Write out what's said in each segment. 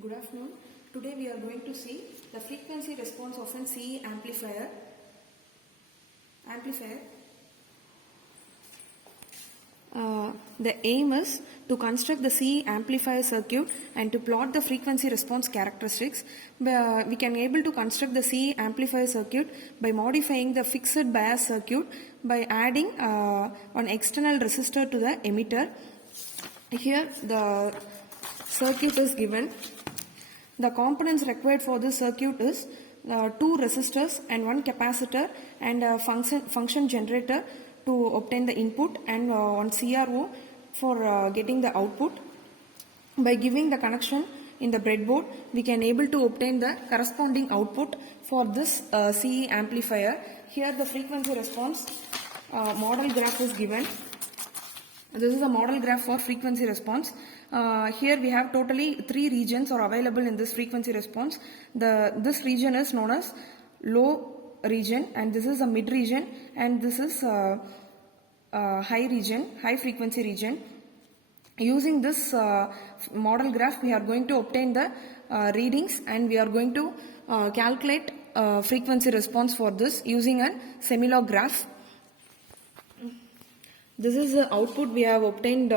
Good afternoon. Today we are going to see the frequency response of an CE amplifier. The aim is to construct the CE amplifier circuit and to plot the frequency response characteristics. We can able to construct the CE amplifier circuit by modifying the fixed bias circuit by adding an external resistor to the emitter. Here the circuit is given. The components required for this circuit is 2 resistors and 1 capacitor and a function generator to obtain the input and one CRO for getting the output. By giving the connection in the breadboard, we can able to obtain the corresponding output for this CE amplifier. Here the frequency response model graph is given. This is a model graph for frequency response. Here we have totally 3 regions are available in this frequency response. This region is known as low region, and this is a mid region, and this is high region, high frequency region. Using this model graph, we are going to obtain the readings, and we are going to calculate frequency response for this using a semi-log graph. This is the output we have obtained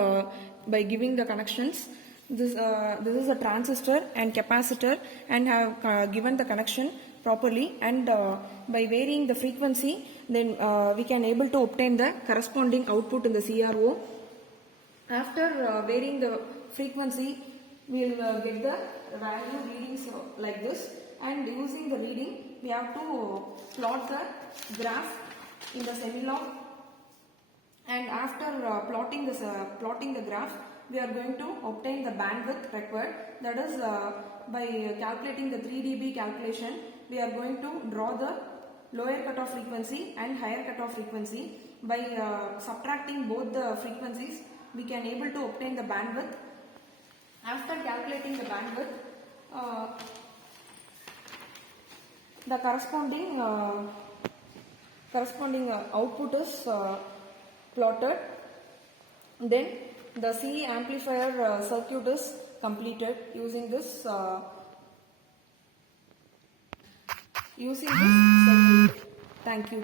by giving the connections. This is a transistor and capacitor, and have given the connection properly, and by varying the frequency, then we can able to obtain the corresponding output in the CRO. After varying the frequency, we will get the value readings like this, and using the reading, we have to plot the graph in the semi-log. And after plotting the graph, we are going to obtain the bandwidth required. That is, by calculating the 3 dB calculation, we are going to draw the lower cutoff frequency and higher cutoff frequency. By subtracting both the frequencies, we can able to obtain the bandwidth. After calculating the bandwidth, the corresponding output is plotted. Then the CE amplifier circuit is completed using this circuit. Thank you.